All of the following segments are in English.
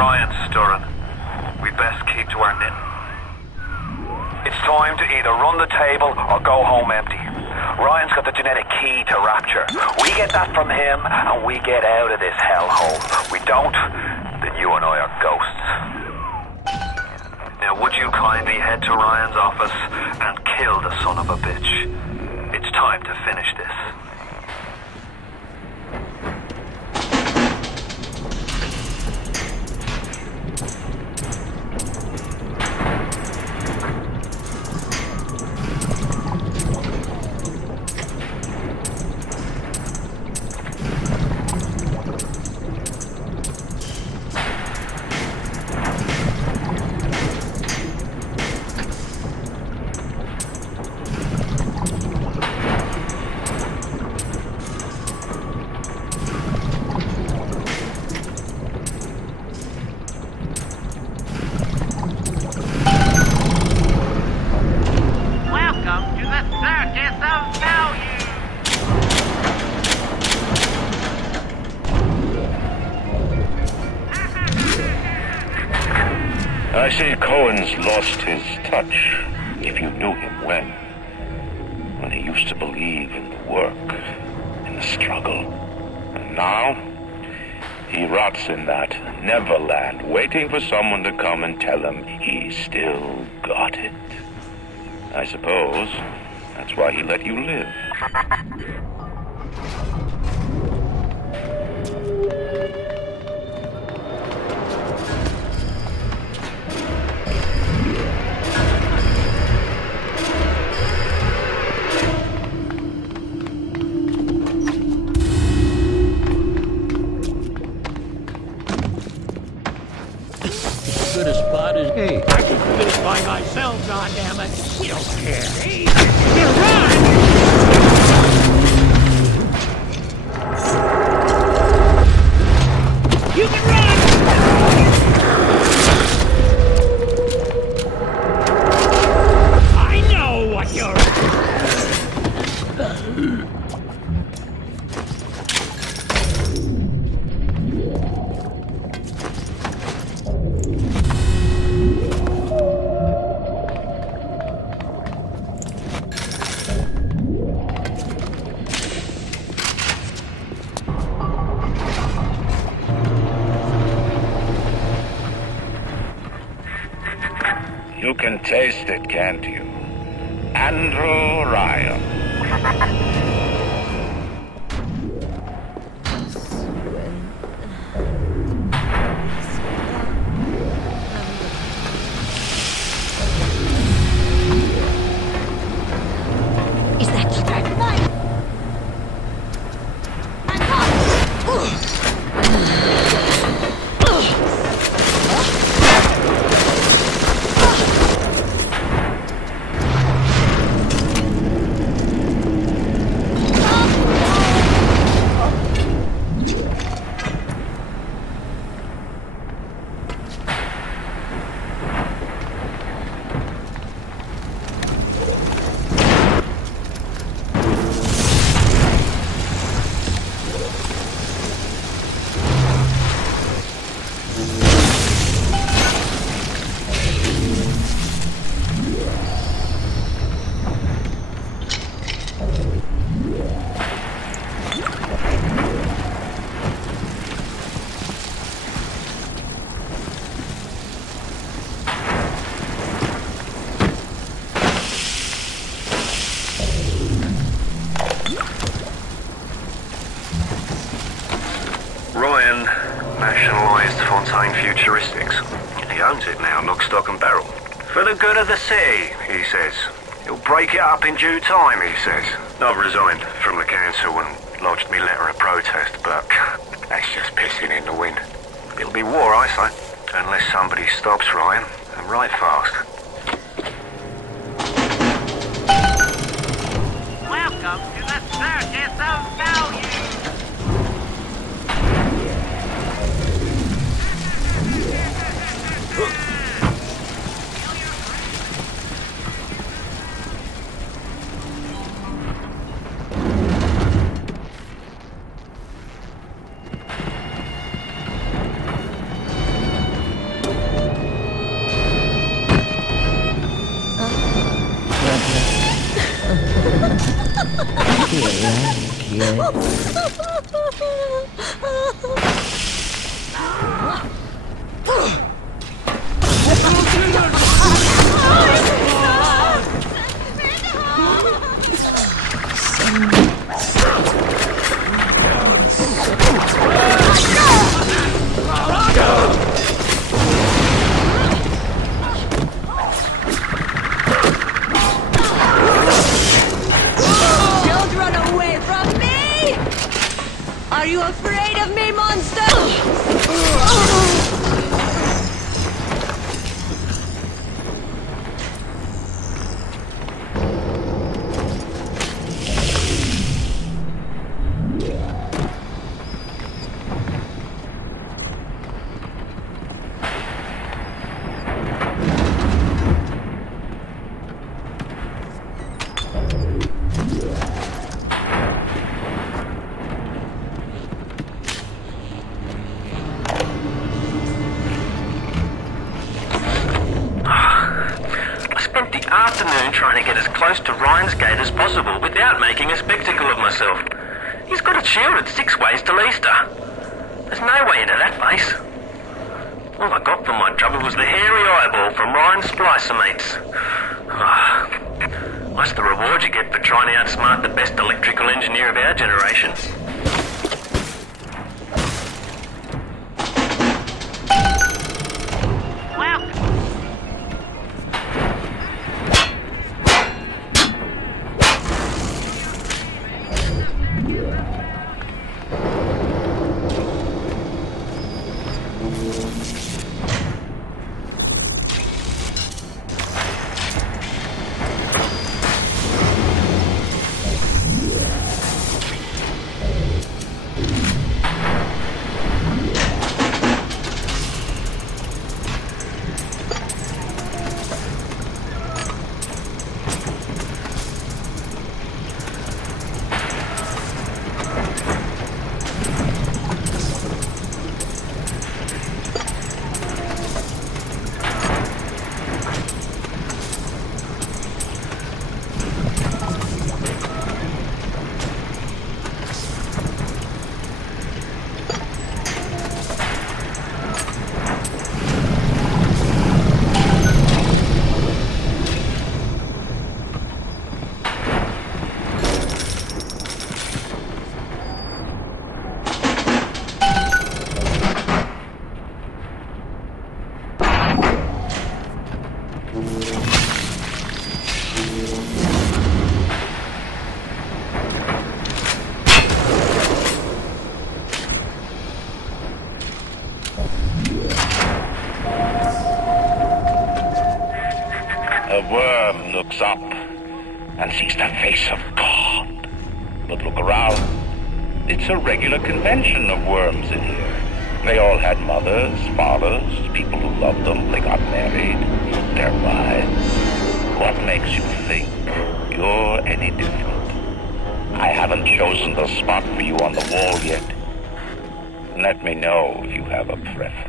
Ryan's stirring. We'd best keep to our knitting. It's time to either run the table or go home empty. Ryan's got the genetic key to Rapture. We get that from him and we get out of this hellhole. We don't, then you and I are ghosts. Now would you kindly head to Ryan's office and kill the son of a bitch? It's time to finish this. I see Cohen's lost his touch, if you knew him when he used to believe in the work, in the struggle. And now, he rots in that Neverland, waiting for someone to come and tell him he still got it. I suppose that's why he let you live. Good a spot as hey. I can do this by myself, goddammit. We don't care. Hey, you run! You can run! I know what you're... You can taste it, can't you? Andrew Ryan. Is that you driving by? Ryan nationalised Fontaine Futuristics. He owns it now, lock, stock and barrel. For the good of the city, he says. He'll break it up in due time, he says. I've resigned from the council and lodged me letter of protest, but that's just pissing in the wind. It'll be war, I say, unless somebody stops Ryan, and right fast. Welcome to the Circus of Value! Don't run away from me! Are you afraid of me, monster? Trying to get as close to Ryan's gate as possible without making a spectacle of myself. He's got it shielded 6 ways till Easter. There's no way into that base. All I got for my trouble was the hairy eyeball from Ryan's splicer mates. What's the reward you get for trying to outsmart the best electrical engineer of our generation? A worm looks up and sees the face of God. But look around. It's a regular convention of worms in here. They all had mothers, fathers, people who loved them. They got married, their wives. What makes you think you're any different? I haven't chosen the spot for you on the wall yet. Let me know if you have a preference.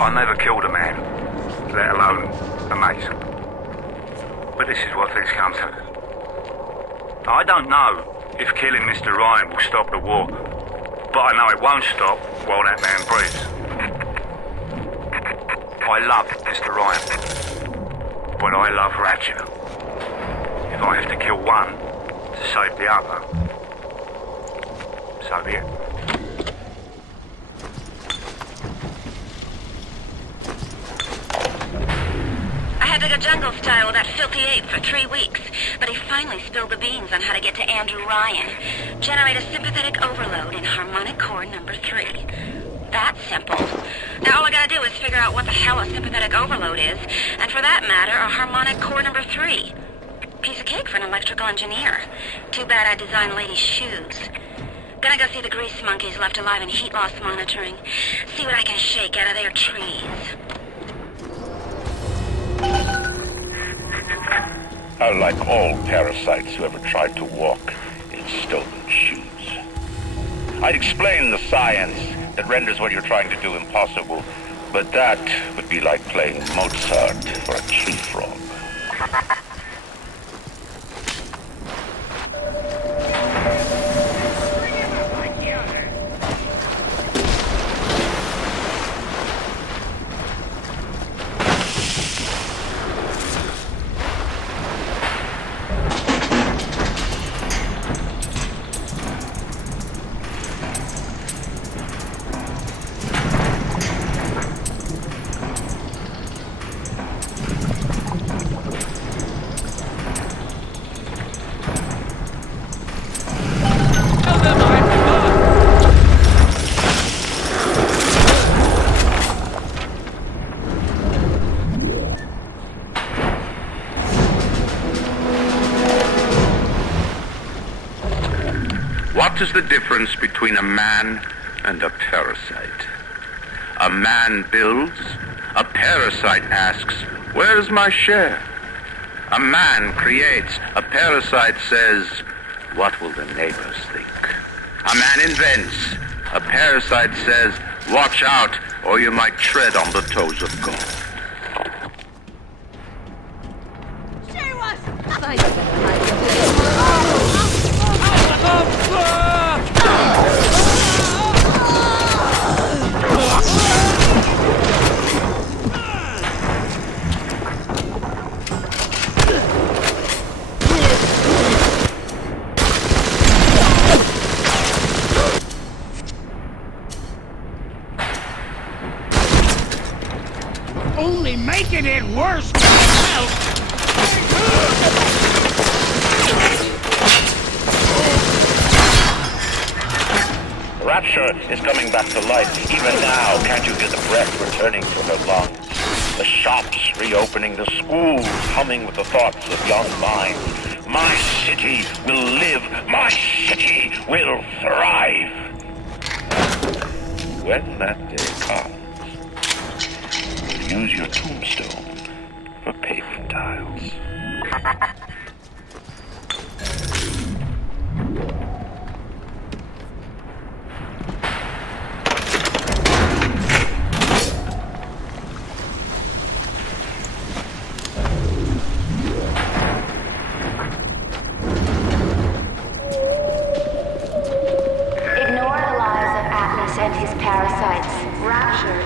I never killed a man, let alone a mate. But this is what things come to. I don't know if killing Mr. Ryan will stop the war, but I know it won't stop while that man breathes. I love Mr. Ryan, but I love Ratchet. If I have to kill one to save the other, so be it. I had to go jungle style with that filthy ape for 3 weeks, but he finally spilled the beans on how to get to Andrew Ryan. Generate a sympathetic overload in harmonic core number 3. That's simple. Now all I gotta do is figure out what the hell a sympathetic overload is, and for that matter, a harmonic core number 3. Piece of cake for an electrical engineer. Too bad I designed ladies' shoes. Gonna go see the grease monkeys left alive in heat loss monitoring. See what I can shake out of their trees. Like all parasites who ever tried to walk in stolen shoes. I'd explain the science that renders what you're trying to do impossible, but that would be like playing Mozart for a tree frog. What is the difference between a man and a parasite? A man builds, a parasite asks, where is my share? A man creates, a parasite says, what will the neighbors think? A man invents, a parasite says, watch out, or you might tread on the toes of God. She was! I better hide the Only making it worse for myself. Rapture is coming back to life. Even now, can't you hear the breath returning to her lungs? The shops reopening, the schools humming with the thoughts of young minds. My city will live. My city will thrive. When that day comes, use your tombstone for paving tiles. Ignore the lies of Atlas and his parasites. Rapture.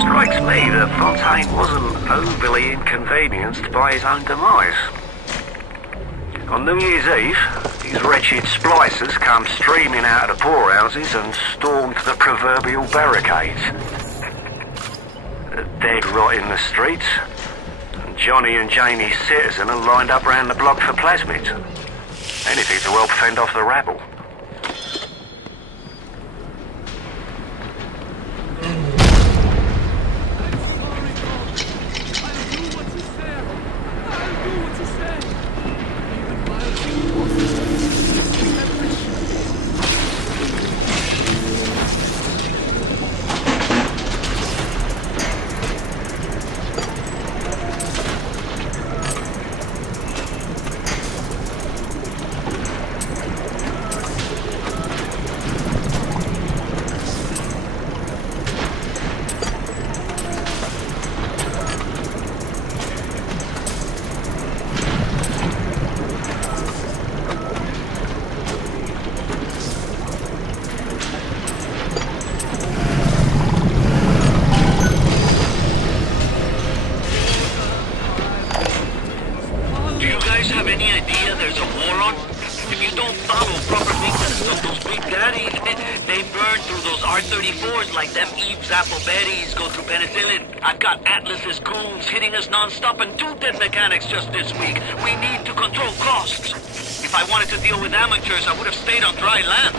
Strikes me that Fontaine wasn't overly inconvenienced by his own demise. On New Year's Eve, these wretched splicers come streaming out of the poorhouses and stormed the proverbial barricades. They're dead rot in the streets, and Johnny and Jamie Citizen are lined up round the block for plasmids. Anything to help fend off the rabble. Do you guys have any idea there's a war on? If you don't follow proper means So those big daddies, they burn through those R-34s like them Eve's apple berries go through penicillin. I've got Atlas's goons hitting us non-stop and 2 dead mechanics just this week. We need to control costs. If I wanted to deal with amateurs, I would have stayed on dry land.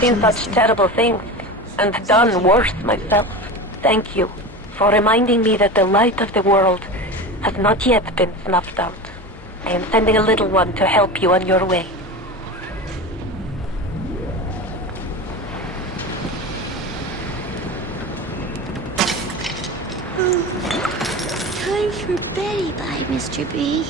Seen such terrible things, and done worse myself. Thank you for reminding me that the light of the world has not yet been snuffed out. I am sending a little one to help you on your way. Time for Betty Bye, Mr. B.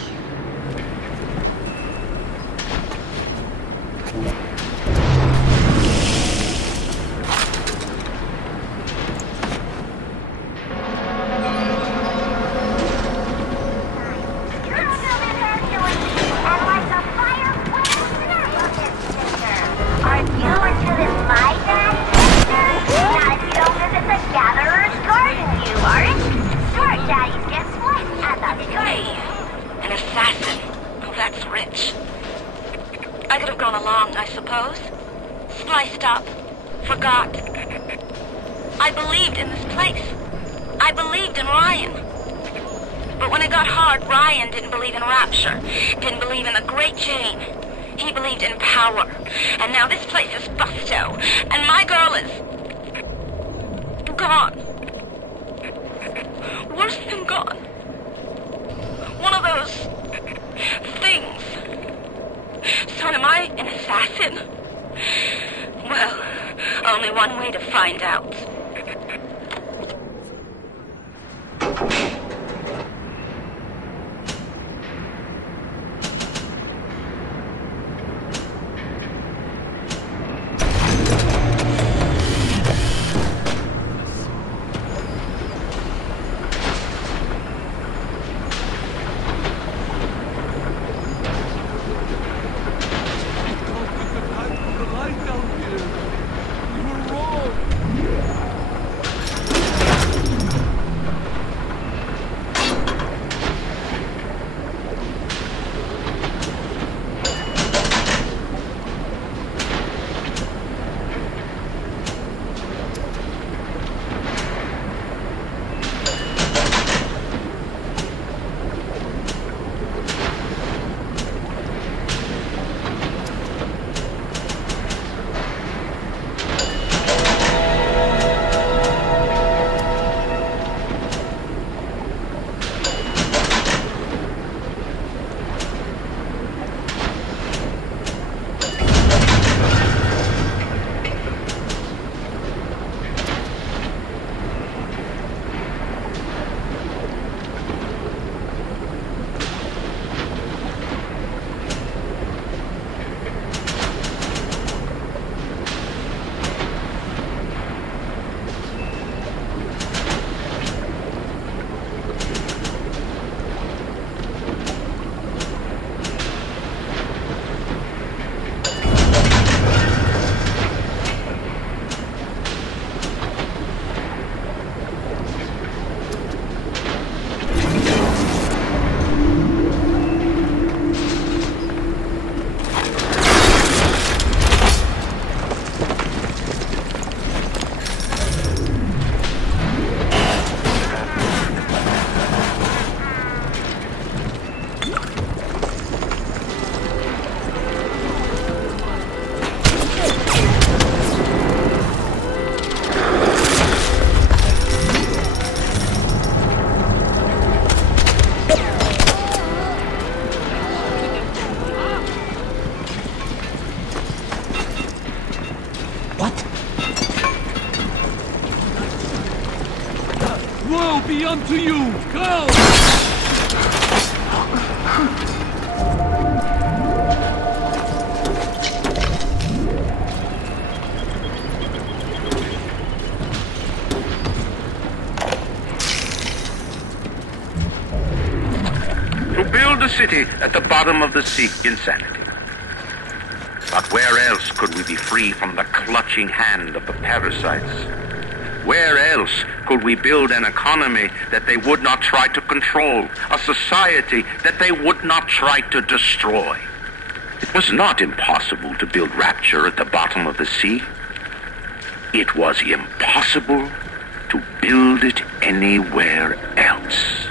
And now this place is busto, and my girl is gone. Worse than gone. One of those things. So am I an assassin? Well, only one way to find out. be unto you. Go! To build a city at the bottom of the sea, insanity. But where else could we be free from the clutching hand of the parasites? Where else could we build an economy that they would not try to control, a society that they would not try to destroy? It was not impossible to build rapture at the bottom of the sea. It was impossible to build it anywhere else.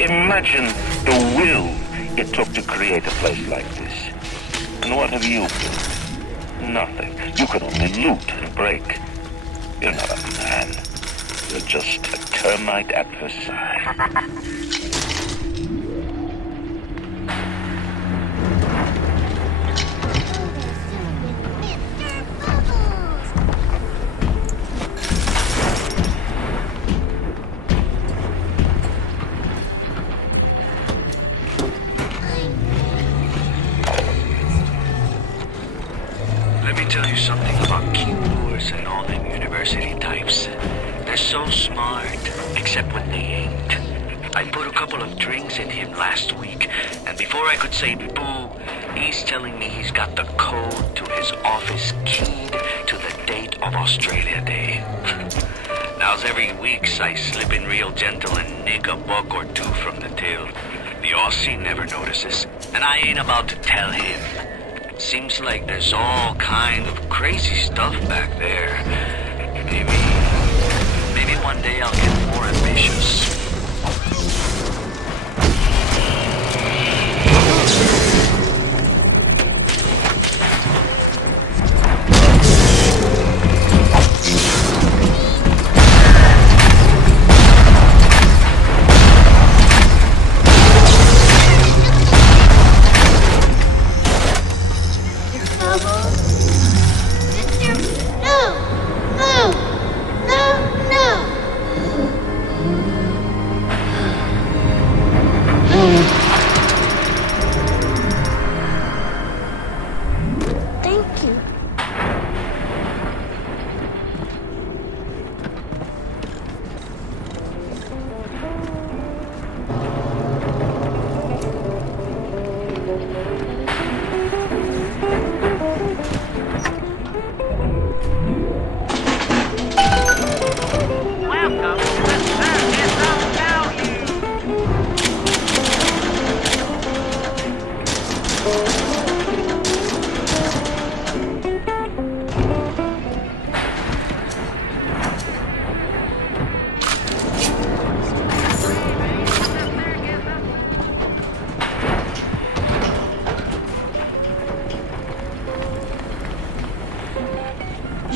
Imagine the will it took to create a place like this. And what have you built? Nothing. You can only loot and break. You're not a man. You're just a termite at Versailles. Tell you something about keepers and all them university types. They're so smart, except when they ain't. I put a couple of drinks in him last week, and before I could say boo, he's telling me he's got the code to his office keyed to the date of Australia Day. Now's every weeks I slip in real gentle and nick a buck or two from the till. The Aussie never notices, and I ain't about to tell him. Seems like there's all kind of crazy stuff back there. Maybe one day I'll get more ambitious. Welcome to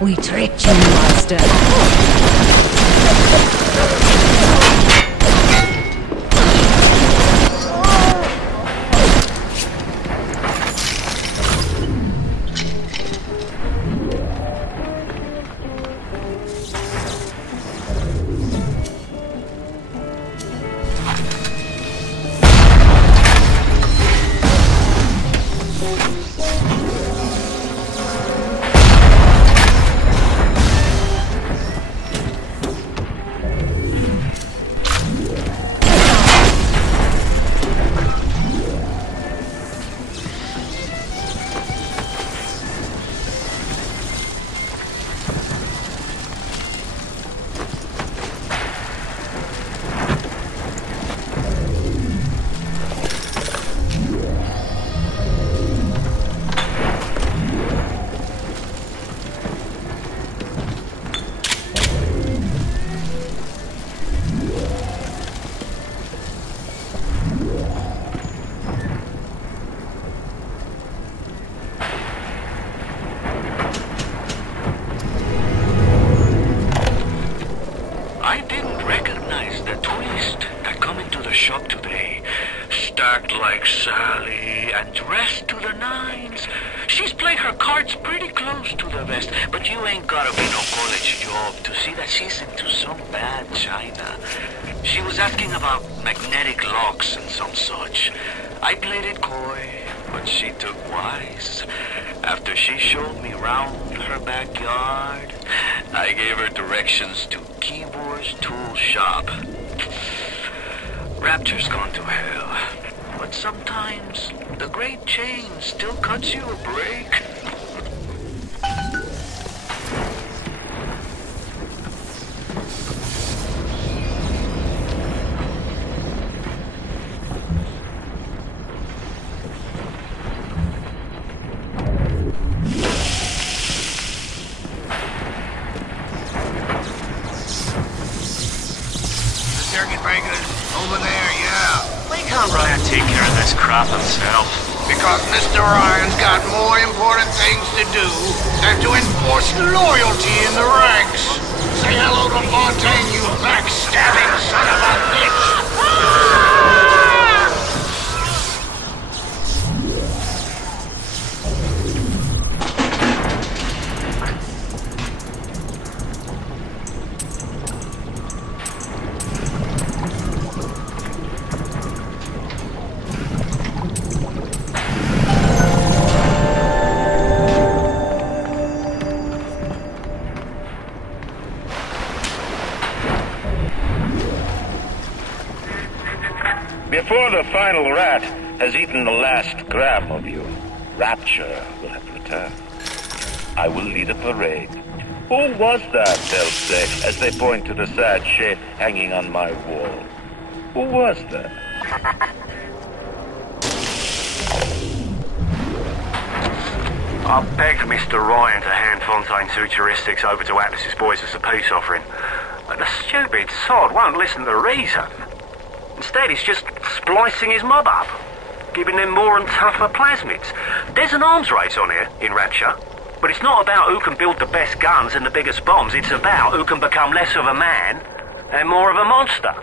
We tricked you, monster. Bioshock today. Stacked like Sally and dressed to the nines. She's played her cards pretty close to the vest, but you ain't gotta be no college job to see that she's into some bad china. She was asking about magnetic locks and some such. I played it coy, but she took wise. After she showed me round her backyard, I gave her directions to Keyboard's tool shop. Rapture's gone to hell, but sometimes the great chain still cuts you a break. Over there, yeah. Why can't Ryan take care of this crap himself? Because Mr. Ryan's got more important things to do than to enforce loyalty in the ranks. Say hello to Fontaine, you backstabbing son of a bitch! Before the final rat has eaten the last gram of you, Rapture will have returned. I will lead a parade. Who was that, they'll say, as they point to the sad shape hanging on my wall? Who was that? I begged Mr. Ryan to hand Fontaine's heuristics over to Atlas's boys as a peace offering, but the stupid sod won't listen to reason. Instead, he's just splicing his mob up, giving them more and tougher plasmids. There's an arms race on here in Rapture, but it's not about who can build the best guns and the biggest bombs. It's about who can become less of a man and more of a monster.